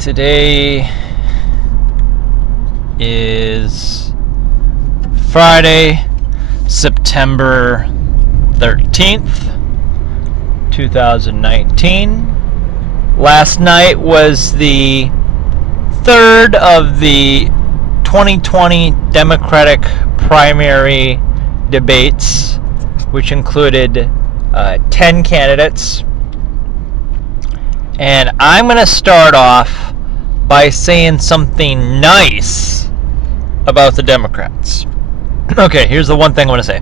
Today is Friday, September 13th, 2019. Last night was the third of the 2020 Democratic primary debates, which included 10 candidates. And I'm going to start off by saying something nice about the Democrats. Okay, here's the one thing I want to say.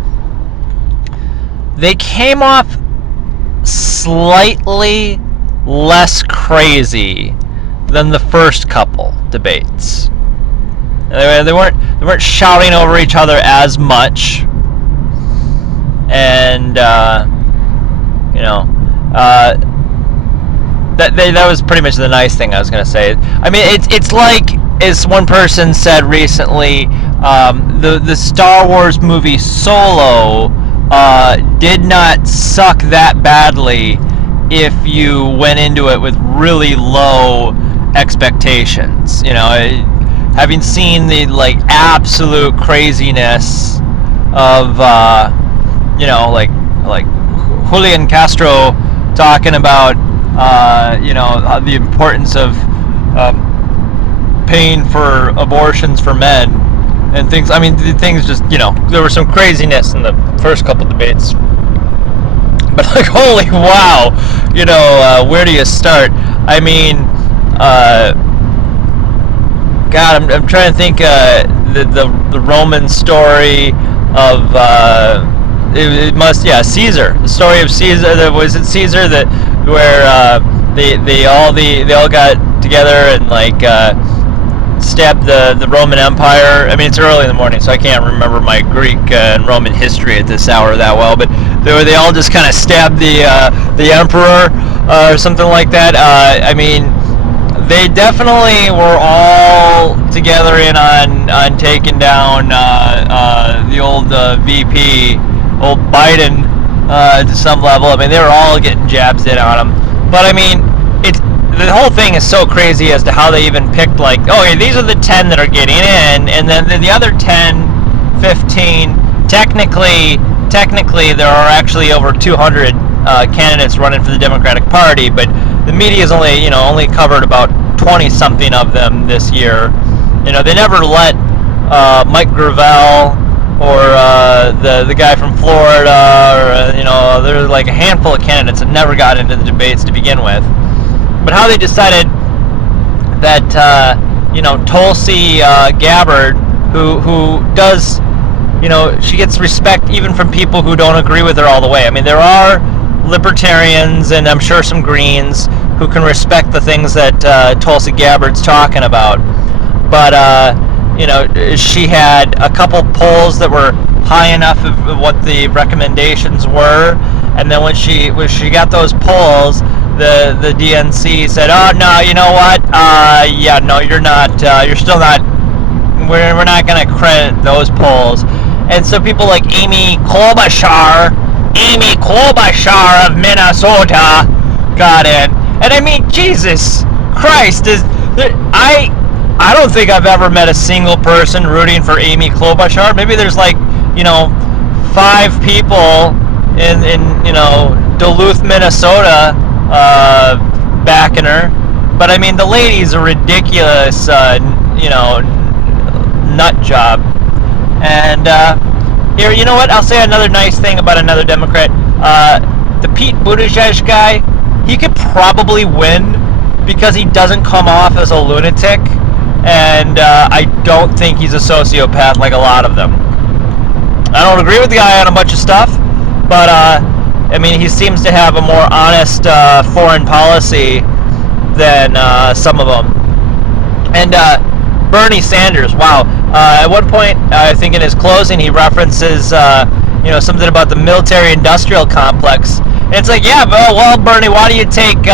They came off slightly less crazy than the first couple debates. They weren't shouting over each other as much, and that was pretty much the nice thing I was going to say. I mean, it's like, as one person said recently, the Star Wars movie Solo did not suck that badly if you went into it with really low expectations. You know, having seen the absolute craziness of like Julian Castro talking about the importance of paying for abortions for men and things. I mean, things just, there was some craziness in the first couple debates. But holy wow, where do you start? I mean, God, I'm trying to think the Roman story of Caesar. The story of Caesar. Was it Caesar that where they all got together and stabbed the Roman Empire? I mean, it's early in the morning, so I can't remember my Greek and Roman history at this hour that well. But they all just kind of stabbed the emperor or something like that. I mean, they definitely were all together in on taking down the old VP, old Biden, to some level. I mean, they were all getting jabs in on him. But I mean, the whole thing is so crazy as to how they even picked, okay, these are the 10 that are getting in, and then the other 10, 15, technically there are actually over 200 candidates running for the Democratic Party, but the media's only covered about 20 something of them this year. They never let Mike Gravel or the guy from Florida, or there's a handful of candidates that never got into the debates to begin with. But how they decided that Tulsi Gabbard, who does, she gets respect even from people who don't agree with her all the way. I mean, there are libertarians and I'm sure some Greens who can respect the things that Tulsi Gabbard's talking about. But she had a couple polls that were high enough of what the recommendations were, and then when she got those polls, the DNC said, "Oh no, you know what? No, you're not. You're still not. We're not going to credit those polls." And so people like Amy Klobuchar of Minnesota got in. And I mean, Jesus Christ, I don't think I've ever met a single person rooting for Amy Klobuchar. Maybe there's 5 people in Duluth, Minnesota, backing her. But I mean, the lady's a ridiculous, nut job. And here, you know what? I'll say another nice thing about another Democrat. The Pete Buttigieg guy, he could probably win because he doesn't come off as a lunatic, and I don't think he's a sociopath like a lot of them. I don't agree with the guy on a bunch of stuff, but I mean, he seems to have a more honest foreign policy than some of them. And Bernie Sanders, wow. At one point, I think in his closing, he references something about the military-industrial complex. And it's like, yeah, well, Bernie, why do you take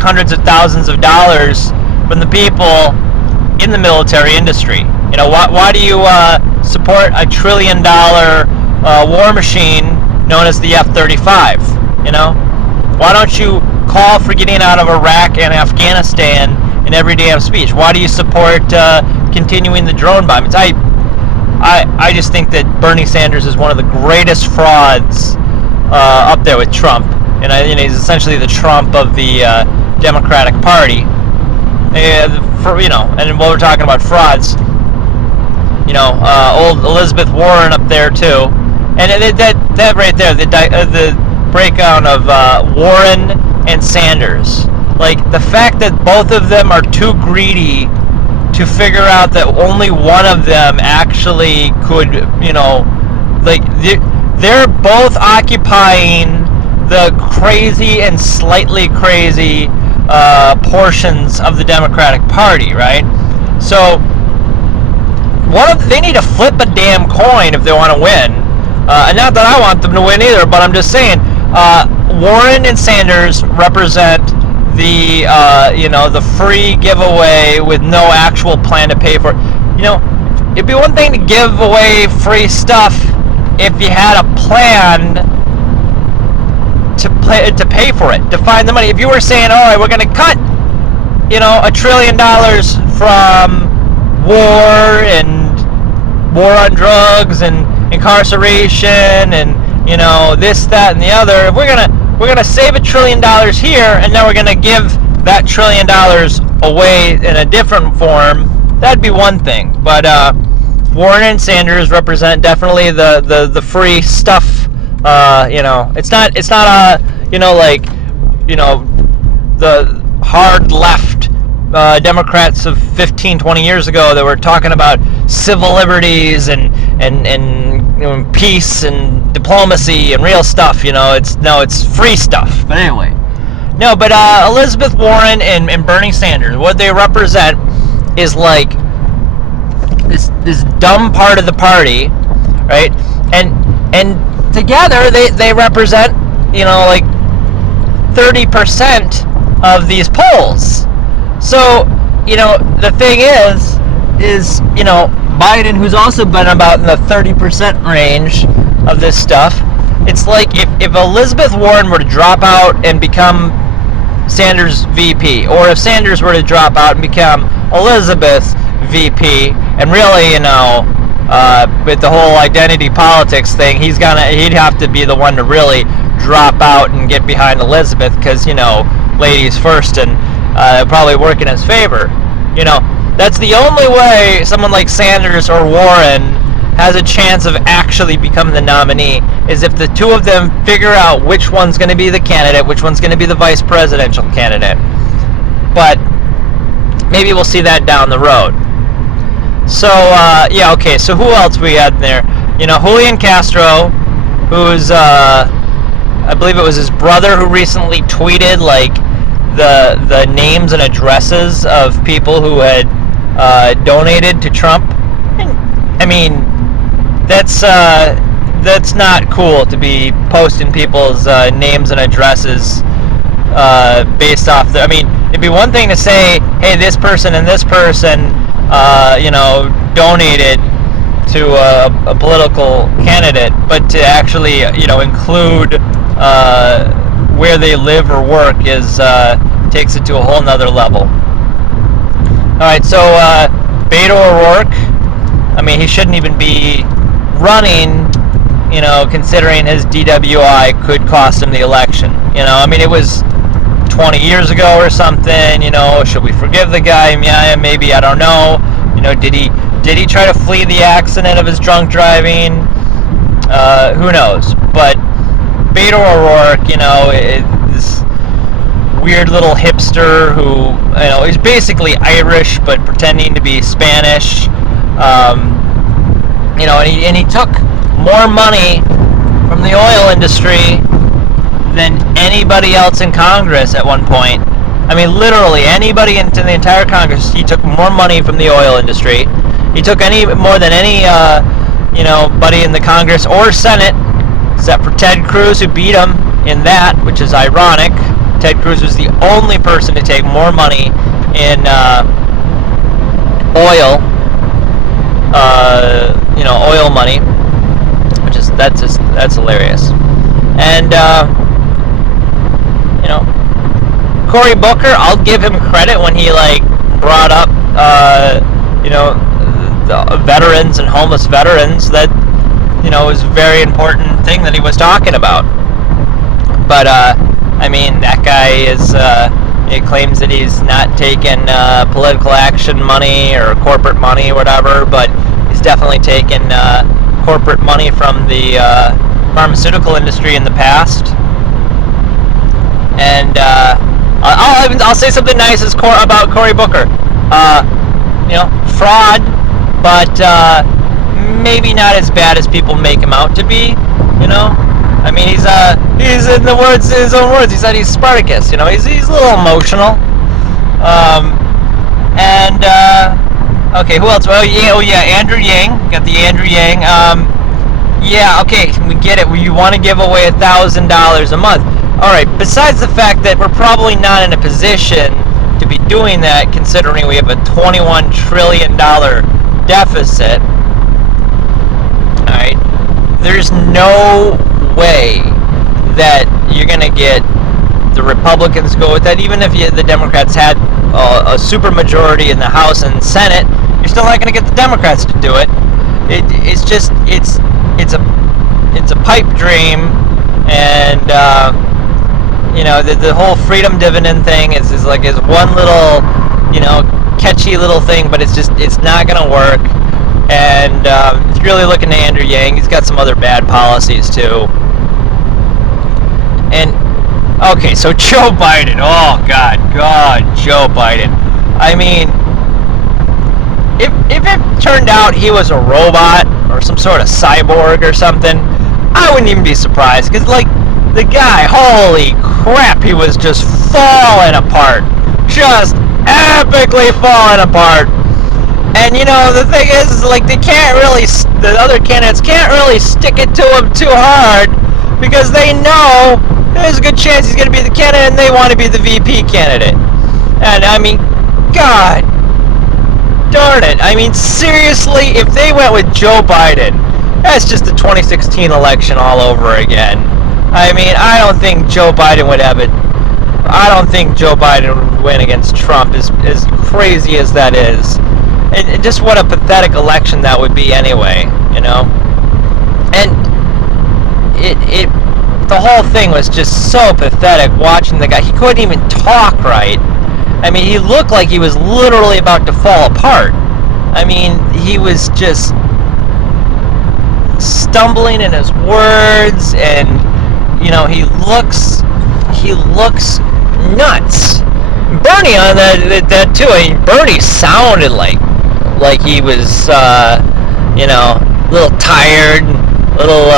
hundreds of thousands of dollars from the people in the military industry? Why do you support a $1 trillion war machine known as the F-35? Why don't you call for getting out of Iraq and Afghanistan in every damn speech. Why do you support continuing the drone bombings? I just think that Bernie Sanders is one of the greatest frauds up there with Trump, and he's essentially the Trump of the Democratic Party. And while we're talking about frauds, old Elizabeth Warren up there too, and that right there, the breakdown of Warren and Sanders, like the fact that both of them are too greedy to figure out that only one of them actually could, they're both occupying the crazy and slightly crazy portions of the Democratic Party, right? So they need to flip a damn coin if they want to win. And not that I want them to win either, but I'm just saying, Warren and Sanders represent the the free giveaway with no actual plan to pay for it. It'd be one thing to give away free stuff if you had a plan to pay for it, to find the money. If you were saying, all right, we're going to cut $1 trillion from war on drugs and incarceration and this, that, and the other. We're gonna save $1 trillion here, and then we're gonna give that $1 trillion away in a different form. That'd be one thing. But Warren and Sanders represent definitely the free stuff. It's not the hard left Democrats of 15, 20 years ago that were talking about civil liberties and peace and diplomacy and real stuff. It's free stuff. But anyway, Elizabeth Warren and Bernie Sanders, what they represent is like this dumb part of the party, right? And together they represent 30% of these polls. So, the thing is Biden, who's also been about in the 30% range of this stuff, it's like if Elizabeth Warren were to drop out and become Sanders VP, or if Sanders were to drop out and become Elizabeth's VP, and really, with the whole identity politics thing, he'd have to be the one to really drop out and get behind Elizabeth, because, ladies first, and probably work in his favor. That's the only way someone like Sanders or Warren has a chance of actually becoming the nominee, is if the two of them figure out which one's going to be the candidate, which one's going to be the vice presidential candidate. But maybe we'll see that down the road. So, okay, so who else we had there? Julian Castro, who's, I believe it was his brother who recently tweeted, the names and addresses of people who had donated to Trump. I mean, that's not cool to be posting people's names and addresses based off the. I mean, it'd be one thing to say, hey, this person and this person, donated to a political candidate, but to actually, include where they live or work takes it to a whole nother level. Alright, so Beto O'Rourke, I mean, he shouldn't even be running, considering his DWI could cost him the election. I mean, it was 20 years ago or something. Should we forgive the guy? Yeah, maybe, I don't know. Did he try to flee the accident of his drunk driving? Who knows? But Beto O'Rourke, this weird little hipster who, is basically Irish but pretending to be Spanish. And he took more money from the oil industry than anybody else in Congress at one point. I mean, literally anybody into the entire Congress. He took more money from the oil industry. He took more than any, buddy in the Congress or Senate, except for Ted Cruz, who beat him in that, which is ironic. Ted Cruz was the only person to take more money in oil, oil money, which is that's hilarious. And Cory Booker, I'll give him credit when he brought up, the veterans and homeless veterans. That, was a very important thing that he was talking about. But, that guy he claims that he's not taking political action money or corporate money or whatever, but he's definitely taken corporate money from the pharmaceutical industry in the past. And I'll say something nice about Cory Booker. Fraud, but maybe not as bad as people make him out to be. He's in his own words. He said he's Spartacus. He's a little emotional. Okay, who else? Oh yeah, Andrew Yang. Got the Andrew Yang. Yeah, okay, we get it. You want to give away $1,000 a month. All right. Besides the fact that we're probably not in a position to be doing that, considering we have a $21 trillion deficit. All right. There's no way that you're going to get the Republicans to go with that. Even if the Democrats had a super majority in the House and Senate, you're still not going to get the Democrats to do it. It's a pipe dream, and the whole freedom dividend thing is one little catchy little thing, but it's not going to work. And if you're really looking to Andrew Yang, he's got some other bad policies too. And okay, so Joe Biden. Oh God, Joe Biden. If it turned out he was a robot or some sort of cyborg or something, I wouldn't even be surprised. Because the guy, holy crap, he was just falling apart, just epically falling apart. And the thing is they can't really, the other candidates can't really stick it to him too hard, because they know there's a good chance he's going to be the candidate and they want to be the VP candidate. And God darn it. Seriously, if they went with Joe Biden, that's just the 2016 election all over again. I don't think Joe Biden would have it. I don't think Joe Biden would win against Trump, as crazy as that is. And just what a pathetic election that would be anyway, And the whole thing was just so pathetic watching the guy. He couldn't even talk right. He looked like he was literally about to fall apart. He was just stumbling in his words, and he looks nuts. Bernie on that too. Bernie sounded like he was a little tired, little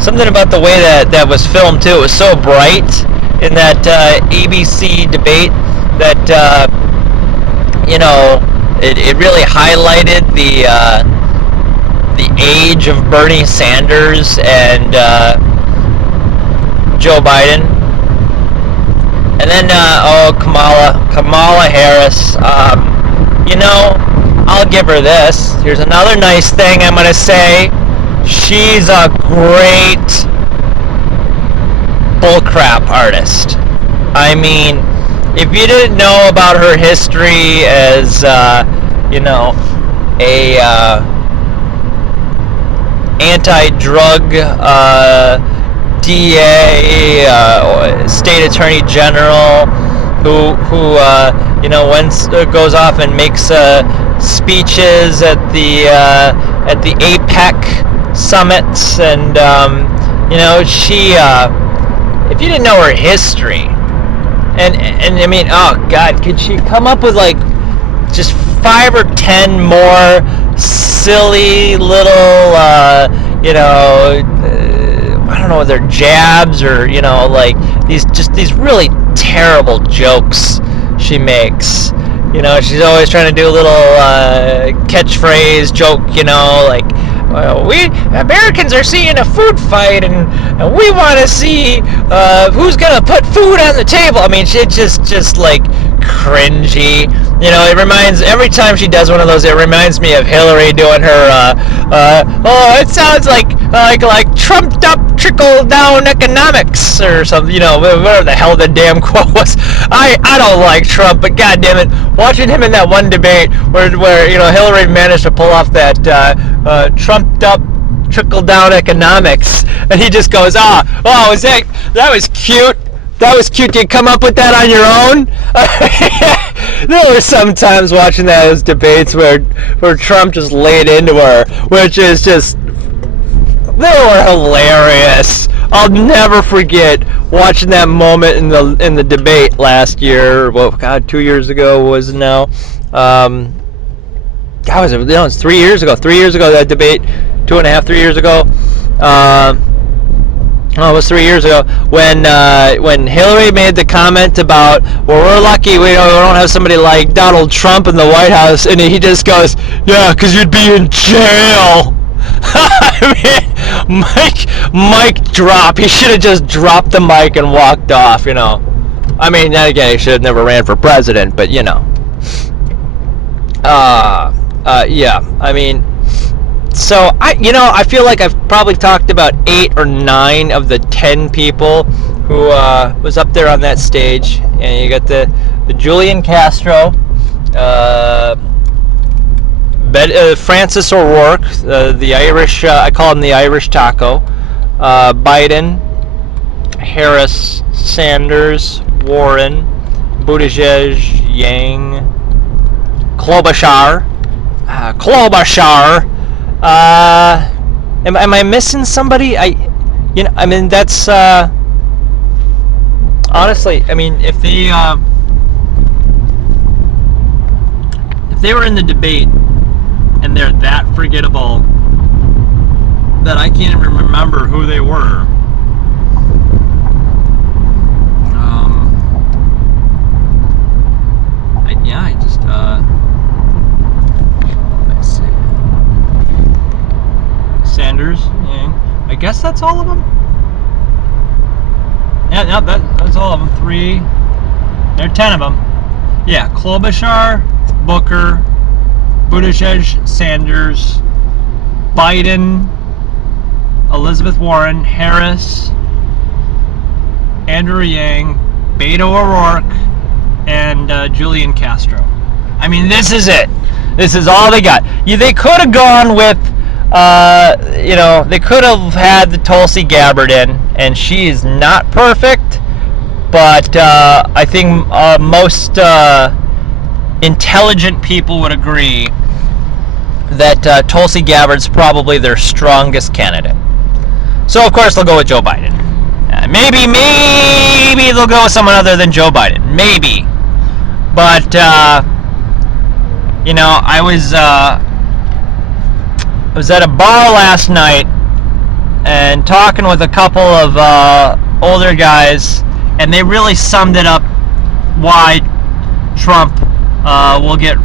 something about the way that was filmed too. It was so bright in that ABC debate that it really highlighted the age of Bernie Sanders and Joe Biden. And then Kamala Harris. I'll give her this. Here's another nice thing I'm gonna say. She's a great bullcrap artist. If you didn't know about her history as a anti-drug DA, state attorney general, who once goes off and makes speeches at the APEC summits, and she if you didn't know her history, and oh God, could she come up with just 5 or 10 more silly little I don't know, they're jabs or these really terrible jokes she makes. She's always trying to do a little catchphrase joke, we Americans are seeing a food fight, and we want to see who's gonna put food on the table. It's just cringy. You know, it reminds, every time she does one of those, it reminds me of Hillary doing her, oh, it sounds like trumped up trickle down economics or something, you know, whatever the hell the damn quote was. I don't like Trump, but god damn it, watching him in that one debate where you know, Hillary managed to pull off that, trumped up trickle down economics, and he just goes, oh, was that was cute. That was cute. Did you come up with that on your own? There were some times watching those debates where Trump just laid into her, which is just, they were hilarious. I'll never forget watching that moment in the debate last year. Well, God, 2 years ago was it now? God, was it? No, it's 3 years ago. 3 years ago, that debate. 2.5, 3 years ago. It was 3 years ago when Hillary made the comment about, well, we're lucky we don't have somebody like Donald Trump in the White House, and he just goes, yeah, because you'd be in jail. I mean, mic drop. He should have just dropped the mic and walked off, you know. I mean, then again, he should have never ran for president, but you know. Yeah, I mean, so I feel like I've probably talked about 8 or 9 of the 10 people who was up there on that stage, and you got the Julian Castro, Francis O'Rourke, the Irish, I call him the Irish Taco, Biden, Harris, Sanders, Warren, Buttigieg, Yang, Klobuchar. Am I missing somebody? I mean, that's honestly, I mean, if they were in the debate and they're that forgettable that I can't even remember who they were. I just let's see. Sanders, yeah. I guess that's all of them. Yeah, that's all of them. 3. There are 10 of them. Yeah, Klobuchar, Booker, Buttigieg, Sanders, Biden, Elizabeth Warren, Harris, Andrew Yang, Beto O'Rourke, and Julian Castro. I mean, this is it. This is all they got. They could have gone with, they could have had the Tulsi Gabbard in, and she is not perfect, but I think most intelligent people would agree that Tulsi Gabbard's probably their strongest candidate. So of course they'll go with Joe Biden. Maybe they'll go with someone other than Joe Biden. Maybe. But I was at a bar last night and talking with a couple of older guys, and they really summed it up why Trump will get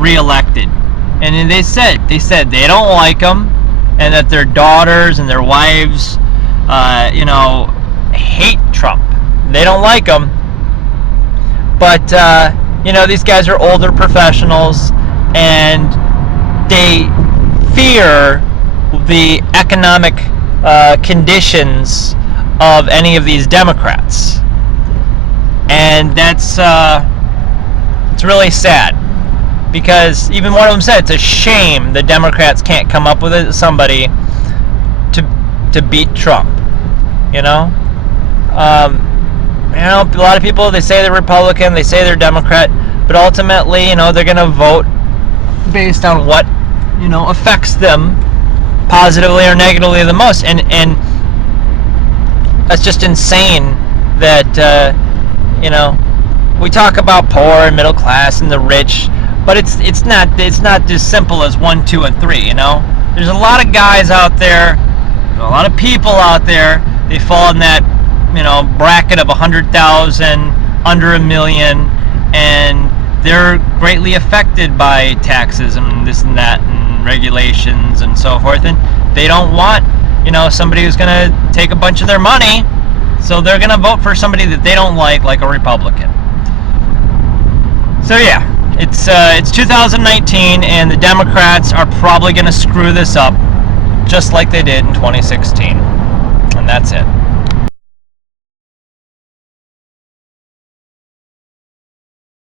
reelected. And they said they don't like him, and that their daughters and their wives hate Trump. They don't like him. But these guys are older professionals, and they fear the economic conditions of any of these Democrats, and that's it's really sad, because even one of them said it's a shame the Democrats can't come up with somebody to beat Trump. A lot of people, they say they're Republican, they say they're Democrat, but ultimately, they're going to vote based on what, affects them positively or negatively the most. And that's just insane that, we talk about poor and middle class and the rich, but it's not as simple as 1, 2, and 3, There's a lot of guys out there, a lot of people out there, they fall in that bracket of 100,000, under $1 million, and they're greatly affected by taxes and this and that and regulations and so forth, and they don't want somebody who's going to take a bunch of their money, so they're going to vote for somebody that they don't like a Republican. So yeah, it's 2019, and the Democrats are probably going to screw this up, just like they did in 2016. And that's it.